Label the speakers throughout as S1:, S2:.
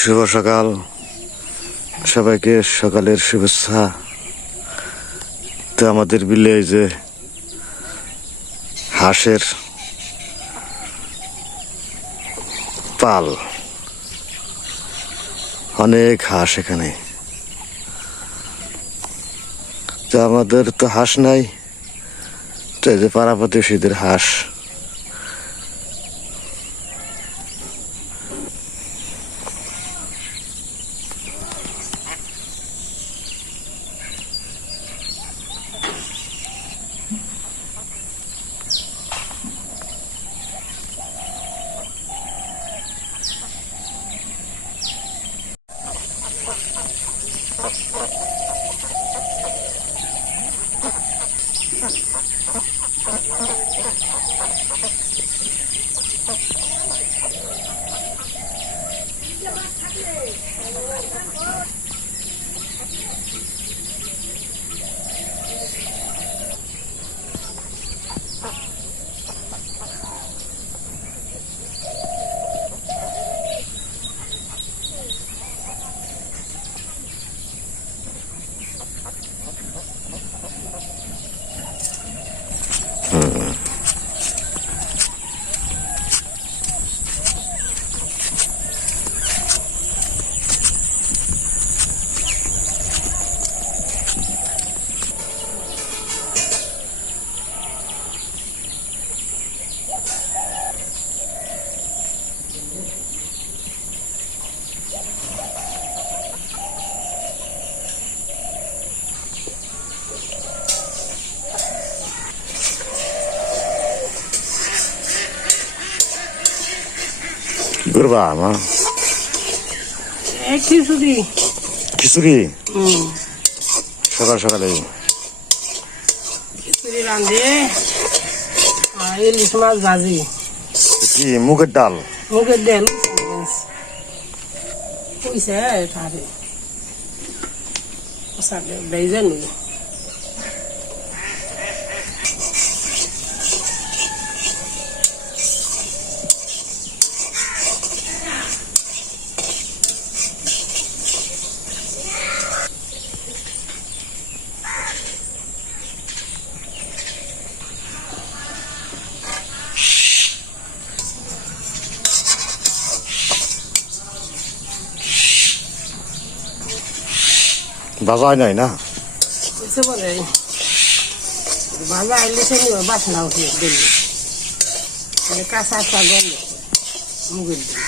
S1: শুভ সকাল। সবাইকে সকালের শুভেচ্ছা। তো আমাদের বিলে এই যে হাঁসের পাল। অনেক হাঁস এখানে। তো আমাদের তো হাঁস নাই। তো এই যে পাড়া প্রতিবেশীদের হাঁস। করবা
S2: এই খিচুড়ি
S1: খিচুড়ি সকাল সকালে
S2: খিচুড়ি আর ইলিশ মাছ ভাজি
S1: কি মুগের ডাল
S2: মুগের ডাল পয়সা তারে বেজে নি
S1: বাজায় নাই না
S2: পারে ভাজা ইলিশে নিও বাসনা উঠে দিল্লি মানে কাঁচা কাঁচা গন্ধ মুগের ডাল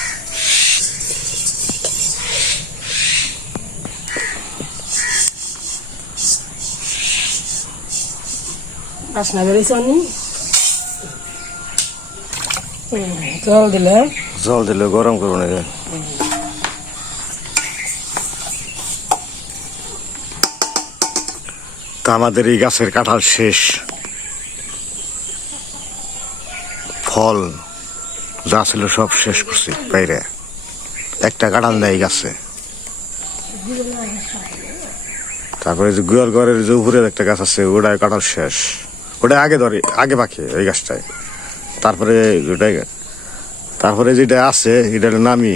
S2: বাসনা বেরিয়েছে অনি জল দিলে।
S1: জল দিলে গরম করুন এই যে। তা আমাদের এই গাছের কাঁঠাল শেষ। ফল যা ছিল সব শেষ করছি, বাইরে। একটা কাঁঠাল নেই গাছে। তারপরে যে গুয়ার ঘরের যে উপরের একটা গাছ আছে ওটাই কাঁঠাল শেষ। ওটা আগে ধরে, আগে পাখে ওই গাছটায়। তারপরে ওটাই তারপরে যেটা আছে এটা নামি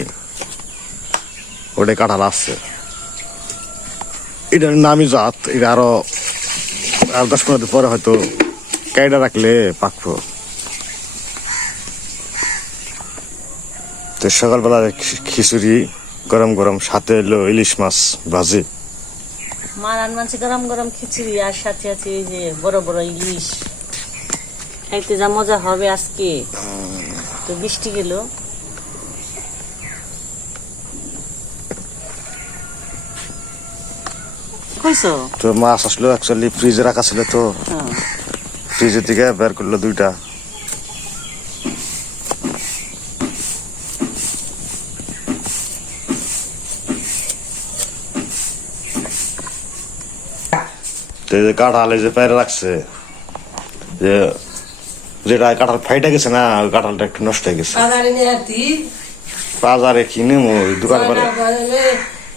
S1: ওটাই কাঁঠাল আছে। এটার নামি জাত, এটা আরও আর দশ পনেরো দিন পরে হয়তো কাইডা রাখলে পাকবো। তো সকালবেলা খিচুড়ি গরম গরম সাথে এলো ইলিশ মাছ ভাজি।
S3: মারান মানছে গরম গরম খিচুড়ি আর সাথে আছে এই যে বড় বড় ইলিশ। খাইতে যা মজা হবে আজকে। তো বৃষ্টি গেল। কইছো?
S1: তো মাছ আসলো অ্যাকচুয়ালি ফ্রিজে রাখা ছিল তো।
S3: হ্যাঁ।
S1: ফ্রিজের থেকে বের করল দুইটা। যে কাঁঠাল এই যে পেরে রাখছে যে যেটা কাঁঠাল ফাইটা গেছে না ওই কাঁঠালটা একটু নষ্ট হয়ে গেছে।
S2: বাজারে
S1: কিনে ওই দোকান করে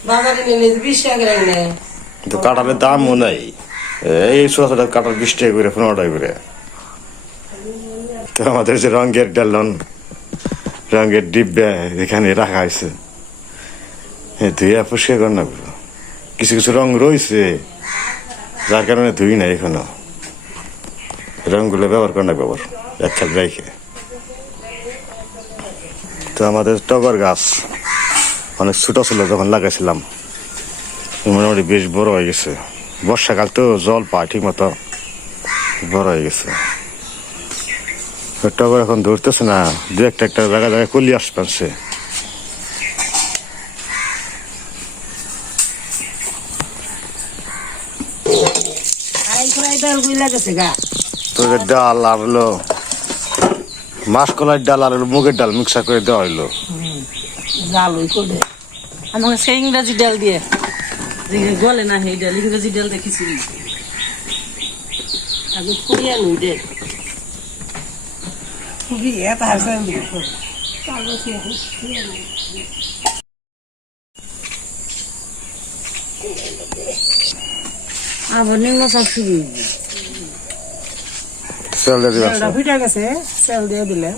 S2: বাজারে। নিয়ে বিশ টাকা
S1: কিন্তু কাঁঠালের দামও নাই। এই ছোট ছোট কাঁঠাল বিশ টাকা করে, পনেরো টাকা করে। তো আমাদের যে রঙের ডালন, রঙের ডিব্বা এখানে রাখা হয়েছে। ধুয়ে পরিষ্কার কর না কিছু কিছু রং রয়েছে, যার কারণে ধুই না এখনও। রংগুলো ব্যবহার কর না ব্যবহার এক খেল রেখে। তো আমাদের টগর গাছ, অনেক ছোট ছিল যখন লাগাইছিলাম। মোটামুটি বেশ বড় হয়ে গেছে। বর্ষাকাল তো জল পায় ঠিক মতো। বড় হয়ে গেছে। টগর এখন ধরতেছে না দু একটা একটা জায়গায় জায়গায় কলি আসছে
S2: ফ্রাই ডাল
S1: আর হলো মাসকলাইয়ের ডাল আর হলো মুগের ডাল মিক্সার করে দেওয়া হইল।
S2: জাল ওই করে
S3: আমাকে সেই ইংরাজি ডাল দিয়ে। গলে না সেই ডাল ইংরাজি ডাল খিচুড়ি
S2: আগে ফুরিয়া নুই
S3: আবার নিম্ন শুরু
S1: সেল দিয়ে
S2: গেছে সেল দিয়ে দিলাম।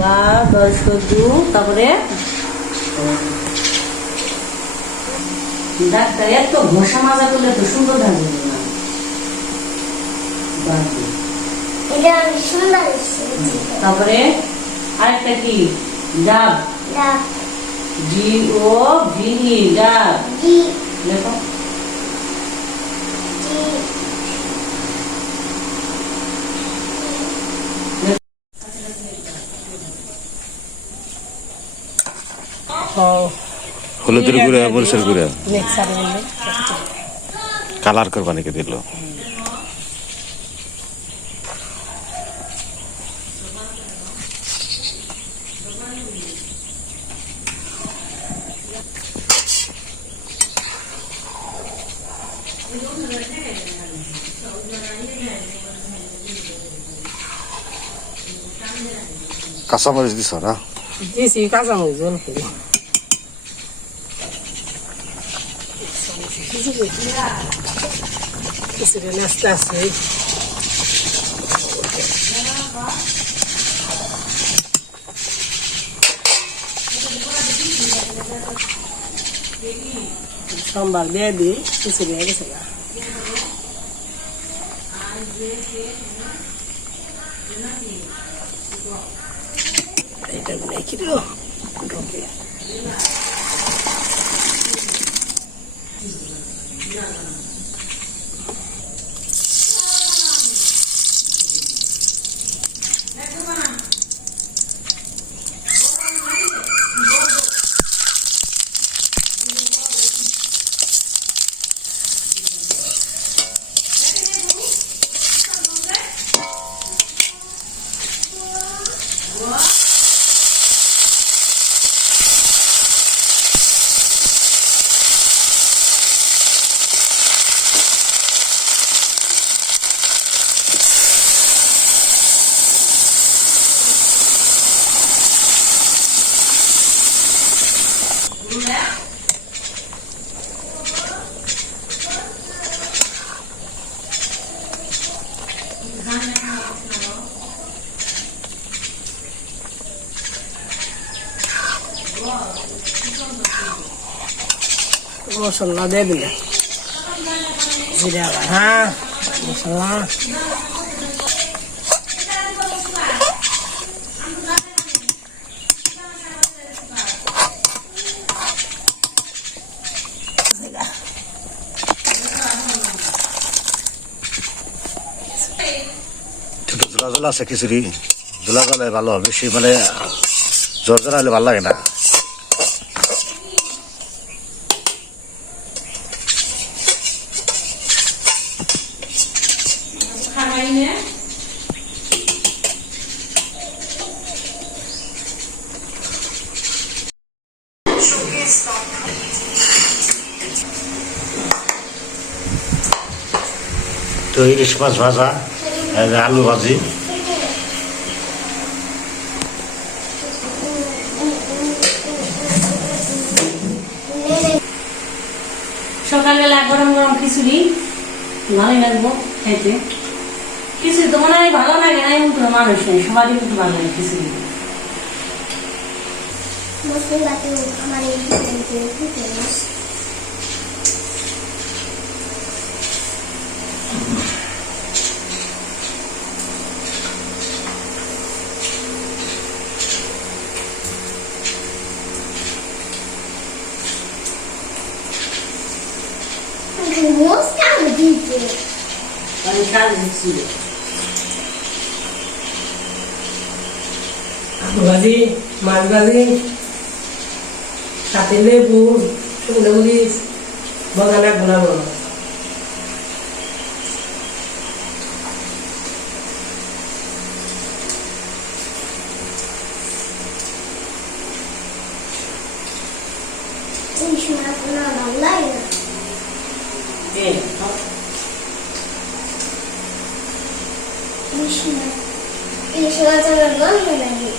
S3: বা দশ করে তারপরে ডাক্তার এত ঘষা মাজা করলে তো সুন্দর থাকবে না। বাদু
S4: এটা আমি সুন্দর এসেছি
S3: তারপরে আরেকটা কি? ডাব। ডি ও ভি ডাব।
S4: জি।
S1: হলুদের গুঁড়া মরিচের গুঁড়া। কালার করবা নাকি দিল কাঁচামরিচ দিছ না?
S2: দিছি কাঁচামরিচ খিচুড়ি নাস্তা আছে সোমবার দিয়ে দিই হয়ে গেছে গা। এটা নাকি দিল? ঢোকে। adjourned. দিয়ে দিলে জিরা হ্যাঁ মশলা
S1: একটু ঝোলা আছে খিচুড়ি। ঝোলা ভালো বেশি মানে জ্বর জ্বর হলে ভালো লাগে না। তো ইলিশ মাছ ভাজা আলু ভাজি।
S3: সকালবেলা গরম গরম খিচুড়ি, ভালোই লাগবো খাইতে খিচুড়ি তো মনে হয় ভালো লাগে না এমন কোনো মানুষ নেই, সবারই কিন্তু ভালো লাগে খিচুড়ি।
S4: মশলাতে আমার এই
S3: ছিল
S2: আলু ভাজি মাছ ভাজি সাথে লেবু বাগানা বানাবো
S4: এই সময় কোনো ভালো লাগে না
S3: এই
S4: এই সময় এই সময় তো আমার গন্ধ লাগে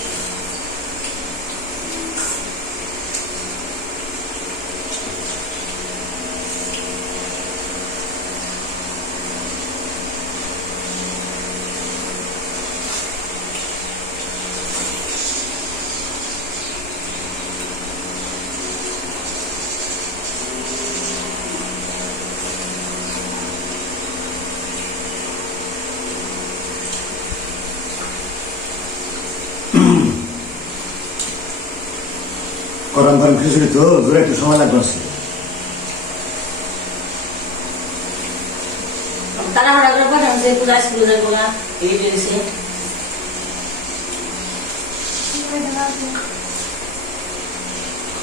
S1: গরম গরম খিচুড়ি তো দূরে একটু সময় লাগবে আছে
S3: তারা হঠাৎ করে পাঠান যে পূজা স্কুলে যাব না এই দিয়েছে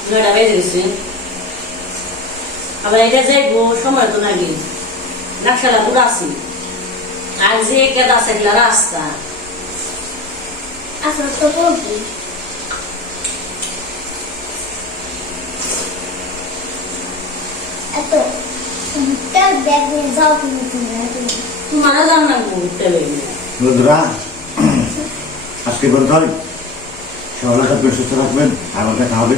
S3: নয়টা বেজে গেছে। আবার এটা যাইবো সময় তো নাকি নাকশালা পুরো আছি। আর যে কেদা এগুলা রাস্তা।
S4: আসলে তো বলবি এত তার ব্যাগ নিয়ে যাও তুমি তুমি
S3: না
S1: বন্ধুরা আজকে বলতে হয়। সবাই সুস্থ থাকবেন আর দেখা হবে।